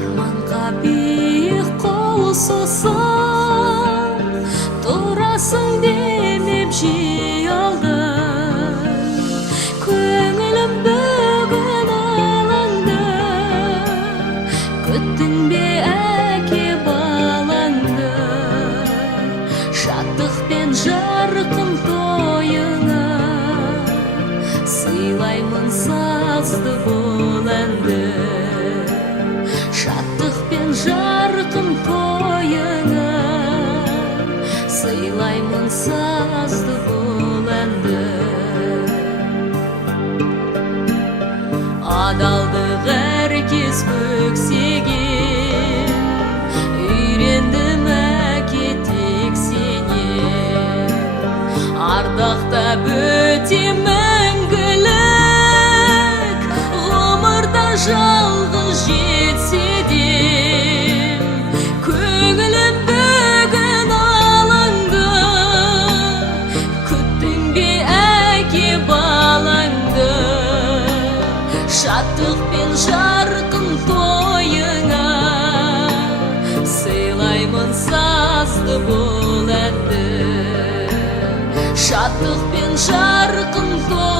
арманға биік қол созсаң, тұрасың демеп жей алдың. Көңілім бүгін алаңды, күттің бе әке балаңды? Шаттықпен жарқын тойыңа сыйлаймын сазды бұл әнді. Шаттықпен жарқын тойыңа сыйлаймын сазды бұл әнді. Адалдық әркез көксеген, үйрендім әке тек сенен. Ардақтап өтем мәңгілік, ғұмырда жалғыз жетсе де. Көңілім бүгін алаңды, күттің бе әке балаңды? Шаттықпен жарқын тойыңа сыйлаймын сазды бұл әнді. Шаттықпен жарқын тойыңа